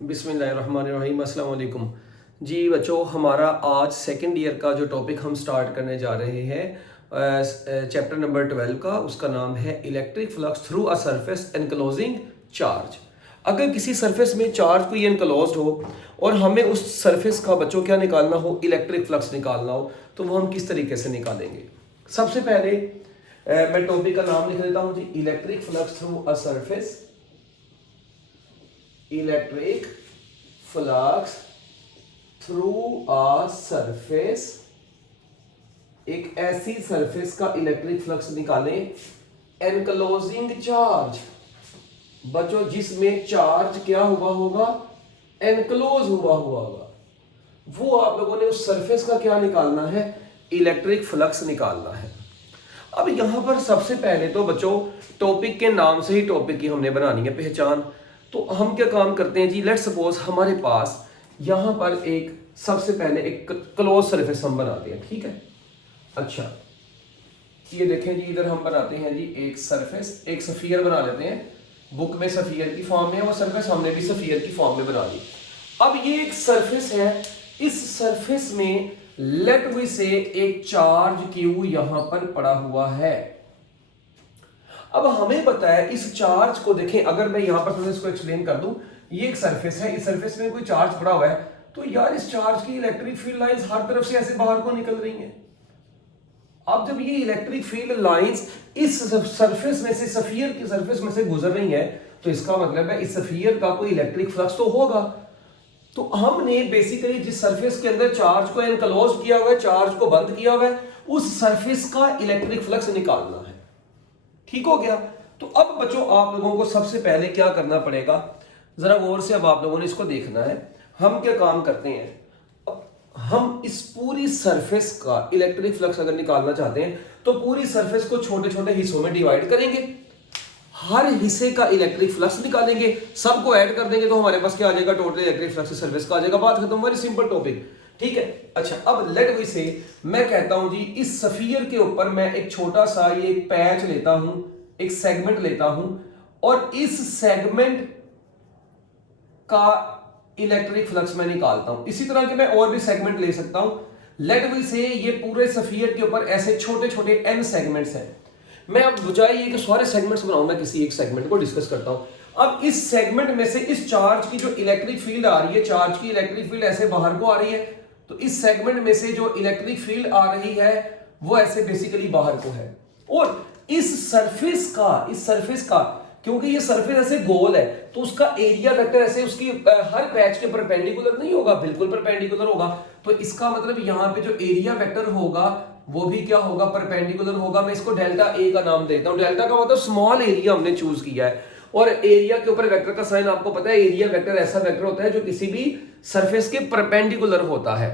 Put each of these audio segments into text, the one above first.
बिस्मिल्लाहिर्रहमानिर्रहीम, अस्सलाम वालेकुम। जी बच्चों, हमारा आज सेकंड ईयर का जो टॉपिक हम स्टार्ट करने जा रहे हैं चैप्टर नंबर 12 का, उसका नाम है electric flux through a surface enclosing charge. अगर किसी सरफेस में चार्ज कोई एनक्लोज्ड हो और हमें उस सरफेस का बच्चों क्या निकालना हो, इलेक्ट्रिक फ्लक्स निकालना हो, तो वो हम किस तरीके से निकालेंगे। सबसे पहले मैं टॉपिक का नाम लिख देता हूँ जी, electric flux through a surface. Electric flux through a surface, एक ऐसी सरफेस का इलेक्ट्रिक फ्लक्स निकालें एनक्लोजिंग चार्ज। बच्चों जिसमें चार्ज क्या हुआ होगा, एनक्लोज हुआ होगा, वो आप लोगों ने उस सरफेस का क्या निकालना है, इलेक्ट्रिक फ्लक्स निकालना है। अब यहां पर सबसे पहले तो बच्चों टॉपिक के नाम से ही टॉपिक की हमने बनानी है पहचान। तो हम क्या काम करते हैं जी, लेट्स सपोज हमारे पास यहां पर एक सबसे पहले एक क्लोज सरफेस हम बनाते हैं, ठीक है। अच्छा, ये देखें जी, इधर हम बनाते हैं जी एक सरफेस, एक सफियर बना लेते हैं। बुक में सफियर की फॉर्म में, वो सरफेस हमने भी सफियर की फॉर्म में बना ली। अब ये एक सरफेस है, इस सरफेस में लेट वी से एक चार्ज क्यू यहां पर पड़ा हुआ है। अब हमें पता है इस चार्ज को देखें, अगर मैं यहां पर थोड़ा इसको एक्सप्लेन कर दूं, ये एक सरफेस है, इस सरफेस में कोई चार्ज पड़ा हुआ है, तो यार इस चार्ज की इलेक्ट्रिक फील्ड लाइंस हर तरफ से ऐसे बाहर को निकल रही हैं। अब जब ये इलेक्ट्रिक फील्ड लाइंस इस सरफेस में से, सफियर की सरफेस में से गुजर रही है, तो इसका मतलब है इस सफियर का कोई इलेक्ट्रिक फ्लक्स तो होगा। तो हमने बेसिकली जिस सरफेस के अंदर चार्ज को एनक्लोज किया हुआ है, चार्ज को बंद किया हुआ है, उस सरफेस का इलेक्ट्रिक फ्लक्स निकालना है। ठीक हो गया। तो अब बच्चों आप लोगों को सबसे पहले क्या करना पड़ेगा, जरा गौर से अब आप लोगों ने इसको देखना है। हम क्या काम करते हैं, अब हम इस पूरी सरफेस का इलेक्ट्रिक फ्लक्स अगर निकालना चाहते हैं तो पूरी सरफेस को छोटे छोटे हिस्सों में डिवाइड करेंगे, हर हिस्से का इलेक्ट्रिक फ्लक्स निकालेंगे, सबको ऐड कर देंगे, तो हमारे पास क्या आ जाएगा, टोटल इलेक्ट्रिक फ्लक्स सरफेस का आ जाएगा। बात खत्म, वेरी सिंपल टॉपिक, ठीक है। अच्छा, अब लेट वी से मैं कहता हूं जी, इस सफियर के ऊपर मैं एक छोटा सा ये पैच लेता हूं, एक सेगमेंट लेता हूं, और इस सेगमेंट का इलेक्ट्रिक फ्लक्स मैं निकालता हूं। इसी तरह के मैं और भी सेगमेंट ले सकता हूं। लेट वी से ये पूरे सफियर के ऊपर ऐसे छोटे छोटे n सेगमेंट्स हैं। मैं अब बजाय ये कि सारे सेगमेंट्स बनाऊं, मैं किसी एक सेगमेंट को डिस्कस करता हूं। अब इस सेगमेंट में से इस चार्ज की जो इलेक्ट्रिक फील्ड आ रही है, चार्ज की इलेक्ट्रिक फील्ड ऐसे बाहर को आ रही है, तो इस सेगमेंट में से जो इलेक्ट्रिक फील्ड आ रही है वो ऐसे बेसिकली बाहर को है। और इस सरफेस का क्योंकि ये सरफेस ऐसे गोल है, तो उसका एरिया वेक्टर ऐसे उसकी हर पैच के परपेंडिकुलर नहीं होगा, बिल्कुल परपेंडिकुलर होगा। तो इसका मतलब यहां पे जो एरिया वेक्टर होगा वो भी क्या होगा, परपेंडिकुलर होगा। मैं इसको डेल्टा ए का नाम देता हूं। डेल्टा का मतलब स्मॉल एरिया हमने चूज किया है, और एरिया के ऊपर वेक्टर का साइन आपको पता है, एरिया वेक्टर ऐसा वेक्टर होता है जो किसी भी सरफेस के परपेंडिकुलर होता है,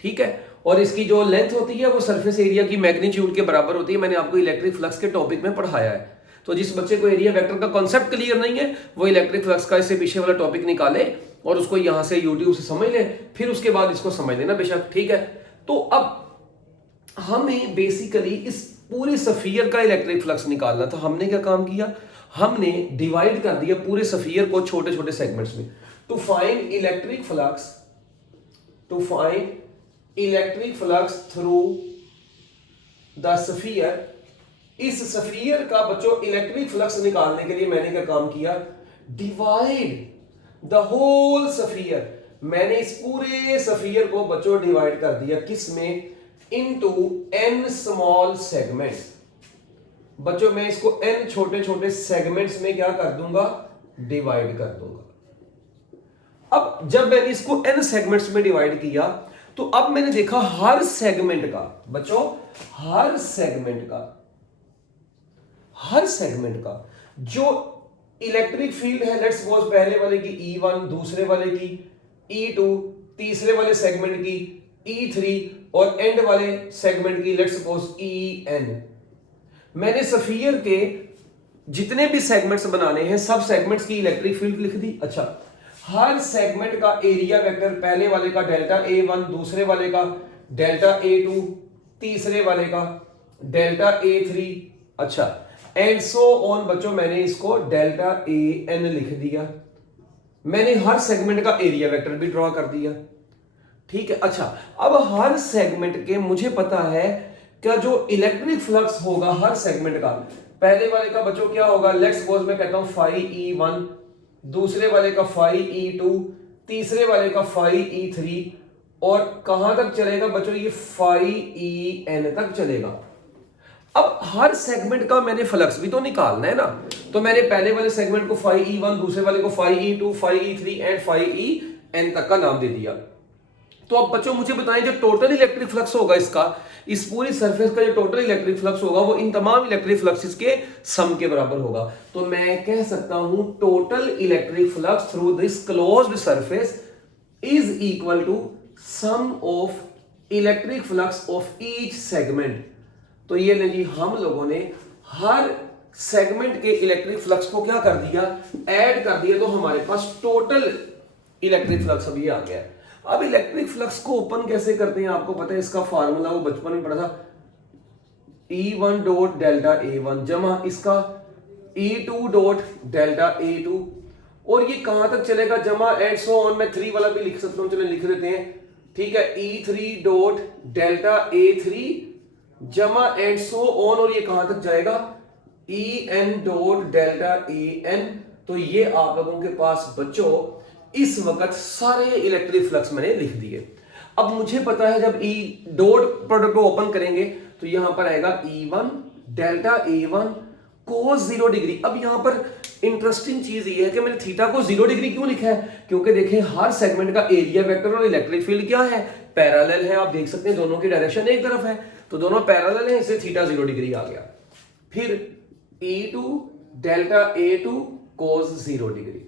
ठीक है। और इसकी जो लेंथ होती है वो सरफेस एरिया की मैग्नीट्यूड के बराबर होती है। मैंने आपको इलेक्ट्रिक फ्लक्स के टॉपिक में पढ़ाया है। तो जिस बच्चे को एरिया वेक्टर का कॉन्सेप्ट क्लियर नहीं है, वो इलेक्ट्रिक फ्लक्स का इससे पीछे वाला टॉपिक निकाले और उसको यहां से यूट्यूब से समझ ले, फिर उसके बाद इसको समझ लेना बेशक, ठीक है। तो अब हमें बेसिकली इस पूरे सफियर का इलेक्ट्रिक फ्लक्स निकालना था। हमने क्या काम किया, हमने डिवाइड कर दिया पूरे सफियर को छोटे छोटे सेगमेंट्स में। To find electric flux through the sphere, इस सफियर का बच्चों इलेक्ट्रिक फ्लक्स निकालने के लिए मैंने क्या काम किया, डिवाइड द होल सफियर। मैंने इस पूरे सफियर को बच्चों डिवाइड कर दिया, किसमें, इनटू n स्मॉल सेगमेंट्स। बच्चों मैं इसको n छोटे छोटे सेगमेंट्स में क्या कर दूंगा, डिवाइड कर दूंगा। अब जब मैंने इसको n सेगमेंट्स में डिवाइड किया, तो अब मैंने देखा हर सेगमेंट का, बच्चों हर सेगमेंट का जो इलेक्ट्रिक फील्ड है, लेट्स सपोज पहले वाले की E1, दूसरे वाले की E2, तीसरे वाले सेगमेंट की E3 और एंड वाले सेगमेंट की लेट्स सपोज EN। मैंने सफियर के जितने भी सेगमेंट्स बनाने हैं, सब सेगमेंट्स की इलेक्ट्रिक फील्ड लिख दी। अच्छा, हर सेगमेंट का एरिया वेक्टर, पहले वाले का डेल्टा A1, दूसरे वाले का डेल्टा A2, तीसरे वाले का डेल्टा A3, अच्छा एंड सो ऑन। बच्चों मैंने इसको डेल्टा AN लिख दिया। मैंने हर सेगमेंट का एरिया वेक्टर भी ड्रॉ कर दिया, ठीक है। अच्छा, अब हर सेगमेंट के मुझे पता है क्या जो इलेक्ट्रिक फ्लक्स होगा हर सेगमेंट का, पहले वाले का बच्चों क्या होगा, लेट्स सपोज मैं कहता हूं phi E1, दूसरे वाले का phi E2, तीसरे वाले का phi E3, और कहां तक चलेगा बच्चों, ये phi En तक चलेगा। अब हर सेगमेंट का मैंने फ्लक्स भी तो निकालना है ना, तो मैंने पहले वाले सेगमेंट को phi E1, दूसरे वाले को phi E2, phi E3 and phi En तक का नाम दे दिया। तो अब बच्चों मुझे बताएं जो टोटल इलेक्ट्रिक फ्लक्स होगा इसका, इस पूरी सरफेस का जो टोटल इलेक्ट्रिक फ्लक्स होगा वो इन तमाम इलेक्ट्रिक फ्लक्सेस के सम के बराबर होगा। तो मैं कह सकता हूं total electric flux through this closed surface is equal to sum of electric flux of each segment. तो ये ले जी, हम लोगों ने हर सेगमेंट के इलेक्ट्रिक फ्लक्स को क्या कर दिया, ऐड कर दिया, तो हमारे पास टोटल इलेक्ट्रिक फ्लक्स अभी आ गया। अब इलेक्ट्रिक फ्लक्स को ओपन कैसे करते हैं, आपको पता है इसका फार्मूला, वो बचपन में पढ़ा था, E1 डॉट डेल्टा A1 जमा इसका E2 डॉट डेल्टा A2, और ये कहां तक चलेगा जमा एंड सो ऑन। मैं 3 वाला भी लिख सकता हूं, चलो लिख देते हैं, ठीक है, E3 डॉट डेल्टा A3 जमा एंड सो ऑन, और ये कहां तक जाएगा En डॉट डेल्टा En। तो ये आप लोगों के पास बच्चों इस वक्त सारे इलेक्ट्रिक फ्लक्स मैंने लिख दिए। अब मुझे पता है जब ई डॉट प्रोडक्ट को ओपन करेंगे तो यहां पर आएगा E1 delta A1 cos 0 degree. अब यहां पर इंटरेस्टिंग चीज ये है कि मैंने थीटा को 0 डिग्री क्यों लिखा है, क्योंकि देखें हर सेगमेंट का एरिया वेक्टर और इलेक्ट्रिक फील्ड क्या है, पैरेलल है। आप देख सकते हैं दोनों की डायरेक्शन एक तरफ है, तो दोनों पैरेलल है, इससे थीटा 0 डिग्री आ गया। फिर E2 delta A2 cos 0 degree,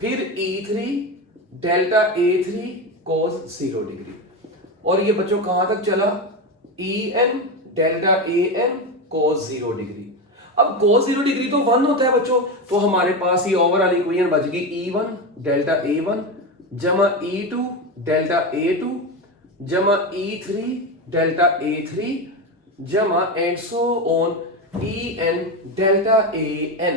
फिर E3 delta A3 cos 0 degree, और ये बच्चों कहां तक चला, En delta An cos 0 degree. अब cos 0 डिग्री तो 1 होता है बच्चों, तो हमारे पास ये ओवरऑल इक्वेशन बच गई E1 डेल्टा A1 जमा E2 डेल्टा A2 जमा E3 डेल्टा A3 जमा and so on En delta An।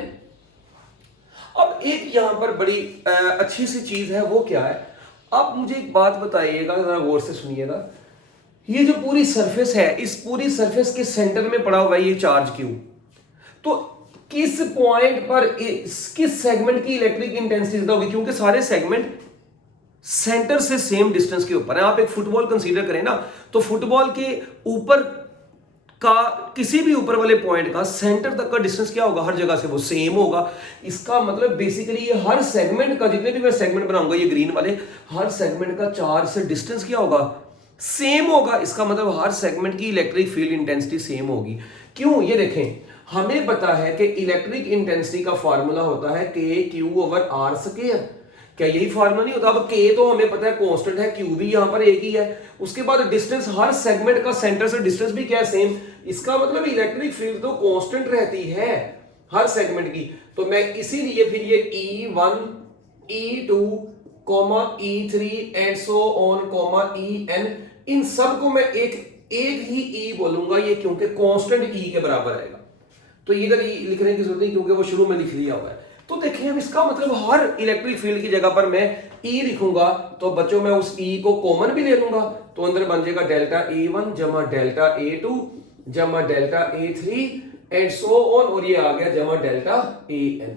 अब एक यहां पर बड़ी अच्छी सी चीज है, वो क्या है, आप मुझे एक बात बताइएगा, जरा गौर से सुनिएगा। ये जो पूरी सरफेस है, इस पूरी सरफेस के सेंटर में पड़ा हुआ है ये चार्ज क्यू, तो किस पॉइंट पर किस सेगमेंट की इलेक्ट्रिक इंटेंसिटी ज्यादा होगी, क्योंकि सारे सेगमेंट सेंटर से सेम डिस्टेंस के ऊपर है। आप एक फुटबॉल कंसीडर करें ना, तो फुटबॉल के ऊपर का किसी भी ऊपर वाले पॉइंट का सेंटर तक का डिस्टेंस क्या होगा, हर जगह से वो सेम होगा। इसका मतलब बेसिकली ये हर सेगमेंट का, जितने भी मैं सेगमेंट बनाऊंगा ये ग्रीन वाले, हर सेगमेंट का चार्ज से डिस्टेंस क्या होगा, सेम होगा। इसका मतलब हर सेगमेंट की इलेक्ट्रिक फील्ड इंटेंसिटी सेम होगी। क्यों, ये देखें, हमें पता है कि इलेक्ट्रिक इंटेंसिटी का फॉर्मूला होता है KQ/R²। क्या यही फार्मूला नहीं होता? अब K तो हमें पता है कांस्टेंट है, Q भी यहां पर एक ही है, उसके बाद डिस्टेंस, हर सेगमेंट का सेंटर से डिस्टेंस भी क्या है, सेम। इसका मतलब इलेक्ट्रिक फील्ड तो कांस्टेंट रहती है हर सेगमेंट की। तो मैं इसीलिए फिर ये E1 E2 E3 and so on En, इन सब को मैं एक ही E बोलूंगा, ये क्योंकि कांस्टेंट E के बराबर आएगा। तो इधर E लिखने की जरूरत नहीं क्योंकि वो शुरू में लिख लिया हुआ है। तो देखिए अब इसका मतलब हर इलेक्ट्रिक फील्ड की जगह पर मैं E लिखूंगा, तो बच्चों मैं उस E को कॉमन भी ले लूंगा, तो अंदर बन जाएगा डेल्टा A1 जमा डेल्टा A2 जमा delta A3 and so on, और ये आ गया जमा डेल्टा An।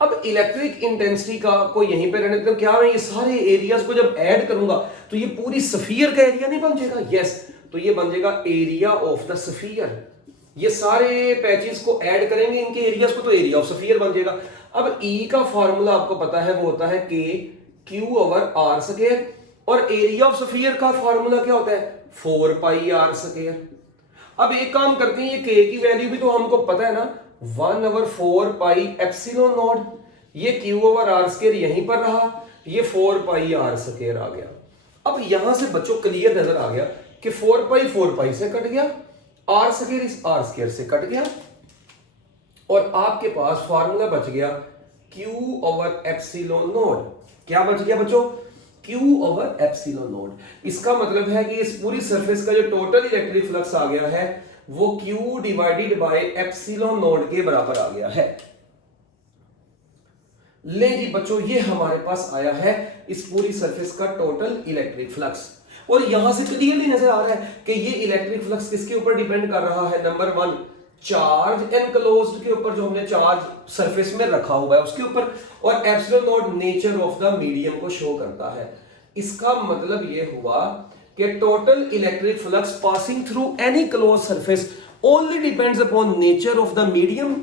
अब इलेक्ट्रिक इंटेंसिटी का को यहीं पे रहने देते, क्या मैं ये सारे एरियाज को जब ऐड करूंगा तो ये पूरी स्फीयर का एरिया नहीं बन जाएगा? यस, तो ये बन जाएगा एरिया ऑफ द स्फीयर। ये सारे पैचेस को ऐड करेंगे इनके एरियाज को, तो एरिया ऑफ स्फीयर बन जाएगा। अब E का फॉर्मूला आपको पता है, वो होता है KQ/R², और एरिया ऑफ स्फीयर का फॉर्मूला क्या होता है, 4πr²। अब एक काम करते हैं, ये K की वैल्यू भी तो हमको पता है ना, 1/4πε0। ये Q/R² यहीं पर रहा, ये 4πr² आ गया। अब यहां से बच्चों क्लियर नजर आ गया कि 4π से कट गया, R² इस R² से कट गया, और आपके पास फार्मूला बच गया Q/ε0। क्या बच गया बच्चों, Q/ε0। इसका मतलब है कि इस पूरी सरफेस का जो टोटल इलेक्ट्रिक फ्लक्स आ गया है वो Q डिवाइडेड बाय ε0 के बराबर आ गया है। ले जी बच्चों, ये हमारे पास आया है इस पूरी सरफेस का टोटल इलेक्ट्रिक फ्लक्स। और यहां से क्लियरली नजर आ रहा है कि ये इलेक्ट्रिक फ्लक्स किसके ऊपर डिपेंड कर रहा है। नंबर 1 चार्ज एनक्लोज्ड के ऊपर, जो हमने चार्ज सरफेस में रखा हुआ है उसके ऊपर, और epsilon not nature of the medium को शो करता है। इसका मतलब ये हुआ कि total electric flux passing through any close surface only depends upon nature of the medium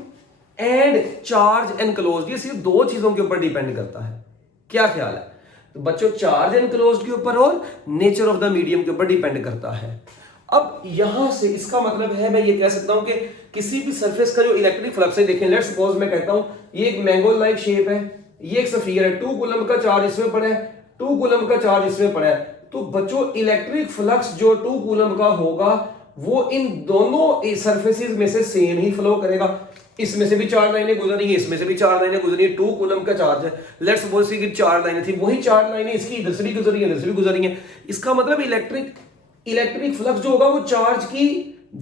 and charge enclosed. ये सिर्फ दो चीजों के ऊपर डिपेंड करता है। क्या ख्याल है? तो बच्चों चार्ज एनक्लोज्ड के ऊपर और नेचर ऑफ द मीडियम के ऊपर डिपेंड करता है। अब यहां से इसका मतलब है, मैं ये कह सकता हूं कि किसी भी सरफेस का जो इलेक्ट्रिक फ्लक्स है, देखें लेट्स सपोज मैं कहता हूं ये एक मैंगो लाइक शेप है, ये एक स्फीयर है, 2 कूलम का चार्ज इसमें पड़ा है, 2 कूलम का चार्ज इसमें पड़ा है। तो बच्चों इलेक्ट्रिक फ्लक्स जो 2 कूलम का होगा वो इन दोनों सरफेसेस में से सेम ही फ्लो करेगा। इसमें से भी 4 लाइनें गुजरी है, इसमें से भी 4 लाइनें गुजरी है, 2 कूलम का चार्ज है। लेट्स सपोज कि 4 लाइनें थी, वही 4 लाइनें इसकी इधर से भी गुजरी है, इधर से भी गुजरी है। इसका मतलब इलेक्ट्रिक फ्लक्स जो होगा वो चार्ज की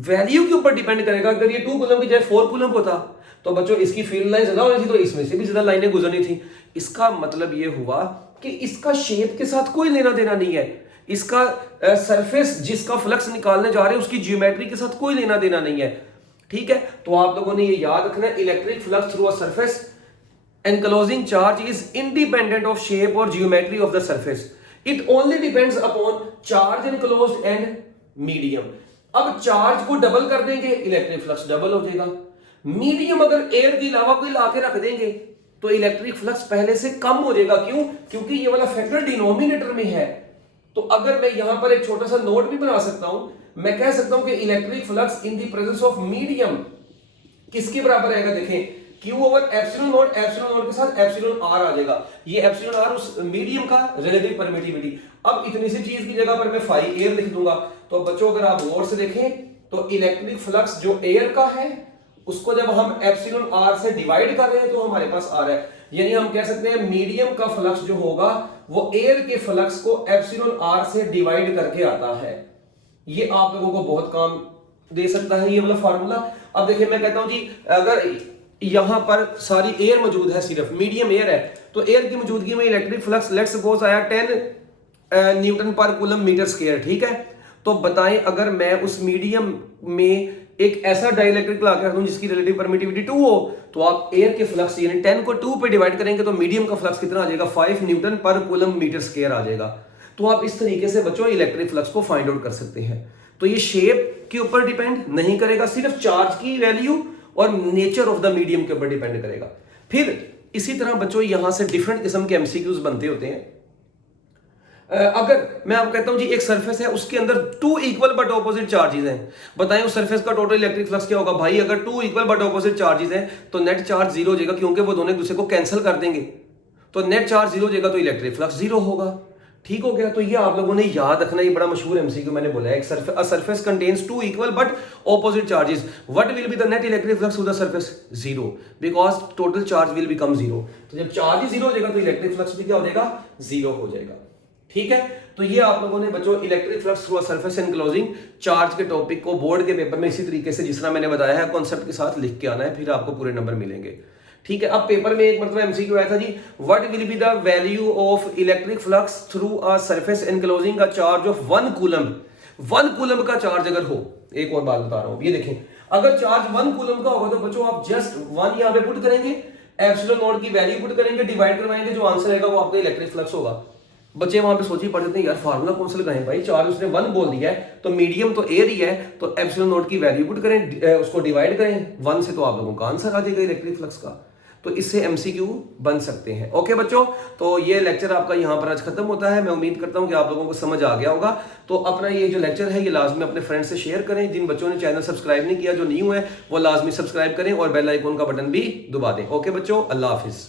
वैल्यू के ऊपर डिपेंड करेगा। अगर ये 2 कूलम की जगह 4 कूलम होता तो बच्चों इसकी फील्ड लाइन ज्यादा होनी थी, तो इसमें से भी ज्यादा लाइनें गुजरनी थी। इसका मतलब ये हुआ कि इसका शेप के साथ कोई लेना देना नहीं है। इसका सरफेस जिसका फ्लक्स निकालने जा रहे हैं उसकी ज्योमेट्री के साथ कोई लेना देना नहीं है। ठीक है, तो आप लोगों ने ये याद रखना है, electric flux through a surface enclosing charge is independent of shape or geometry of the surface. It only depends upon charge enclosed and medium. अब चार्ज को डबल कर देंगे, इलेक्ट्रिक फ्लक्स डबल हो जाएगा। मीडियम अगर एयर के अलावा कोई लाके रख देंगे तो इलेक्ट्रिक फ्लक्स पहले से कम हो जाएगा। क्यों? क्योंकि ये वाला फैक्टर डिनोमिनेटर में है। तो अगर मैं यहां पर एक छोटा सा नोट भी बना सकता हूं, मैं कह सकता हूं कि electric flux in the presence of medium किसके बराबर आएगा? देखें Q ओवर एप्सिलॉन नॉट के साथ एप्सिलॉन R आ जाएगा। ये एप्सिलॉन R उस मीडियम का रिलेटिव परमिटिविटी। अब इतनी सी चीज की जगह पर मैं phi एयर लिख दूंगा। तो बच्चों अगर आप गौर से देखें तो इलेक्ट्रिक फ्लक्स जो एयर का है उसको जब हम एप्सिलॉन R से डिवाइड कर रहे हैं तो हमारे पास आ रहा है। यानी हम कह सकते हैं मीडियम का फ्लक्स जो होगा वो एयर के फ्लक्स को एप्सिलॉन R से डिवाइड करके आता है। ये आप लोगों को बहुत काम दे सकता है ये वाला फार्मूला। अब देखिए मैं कहता हूं जी, अगर यहां पर सारी एयर मौजूद है, सिर्फ मीडियम एयर है, तो एयर की मौजूदगी में इलेक्ट्रिक फ्लक्स लेट्स सपोज आया 10 न्यूटन पर कूलम मीटर स्क्वायर। ठीक है, तो बताएं अगर मैं उस मीडियम में एक ऐसा डाइलेक्ट्रिक ला के रख दूं जिसकी रिलेटिव परमिटिविटी 2 हो, तो आप एयर के फ्लक्स यानी 10 को 2 पे डिवाइड करेंगे तो मीडियम का फ्लक्स कितना आ जाएगा? 5 न्यूटन पर कूलम मीटर स्क्वायर आ जाएगा। तो आप इस तरीके से बच्चों इलेक्ट्रिक फ्लक्स को फाइंड आउट कर सकते हैं। तो ये शेप के ऊपर डिपेंड नहीं करेगा, सिर्फ चार्ज की वैल्यू और नेचर ऑफ द मीडियम के ऊपर डिपेंड करेगा। फिर इसी तरह बच्चों यहां से डिफरेंट किस्म के एमसीक्यूज बनते होते हैं। अगर मैं आपको कहता हूं जी एक सरफेस है उसके अंदर 2 इक्वल बट ऑपोजिट चार्जेस हैं, बताएं उस सरफेस का टोटल इलेक्ट्रिक फ्लक्स क्या होगा? भाई अगर 2 इक्वल बट ऑपोजिट चार्जेस हैं तो नेट चार्ज 0 हो जाएगा, क्योंकि वो दोनों एक दूसरे को कैंसिल कर देंगे। तो नेट चार्ज 0 हो जाएगा तो इलेक्ट्रिक फ्लक्स 0 होगा। ठीक हो गया। तो ये आप लोगों ने याद रखना, ये बड़ा मशहूर एमसीक्यू मैंने बोला है। एक surface contains 2 equal but opposite charges, what will be the net electric flux of the surface? 0, because total charge will become 0। तो जब चार्ज ही 0 हो जाएगा तो इलेक्ट्रिक फ्लक्स भी क्या हो जाएगा? 0 हो जाएगा। ठीक है, तो ये आप लोगों ने बच्चों electric flux through a surface enclosing charge के टॉपिक को बोर्ड के पेपर में इसी तरीके से जिस तरह मैंने बताया है कॉन्सेप्ट के साथ लिख के आना है, फिर आपको पूरे नंबर मिलेंगे। ठीक है, अब पेपर में एक मतलब एमसीक्यू आया था जी, what will be the value of electric flux through a surface enclosing a charge of 1 coulomb. 1 coulomb का चार्ज अगर हो, एक और बात बता रहा हूं, ये देखें अगर चार्ज 1 कूलम का होगा तो बच्चों आप जस्ट 1 यहां पे पुट करेंगे, एप्सिलॉन नॉट की वैल्यू पुट करेंगे, डिवाइड करवाएंगे, जो आंसर आएगा वो आपका इलेक्ट्रिक फ्लक्स होगा। बच्चे वहां पे सोची पड़ जाते हैं यार फार्मूला कौन सा लगाएं भाई, चार्ज उसने 1 बोल दिया है तो मीडियम तो एयर ही है, तो एप्सिलॉन नॉट की वैल्यू पुट करें, उसको डिवाइड करें 1 से, तो आप लोगों का आंसर आ जाएगा इलेक्ट्रिक फ्लक्स का। तो इससे एमसीक्यू बन सकते हैं। ओके बच्चों, तो ये लेक्चर आपका यहाँ पर आज खत्म होता है। मैं उम्मीद करता हूँ कि आप लोगों को समझ आ गया होगा। तो अपना ये जो लेक्चर है ये लाजमी अपने फ्रेंड्स से शेयर करें। जिन बच्चों ने चैनल सब्सक्राइब नहीं किया, जो न्यू है वो लाजमी सब्सक्राइब करें और बेल आइकॉन का बटन भी दबा दें। ओके बच्चों, अल्लाह हाफिज।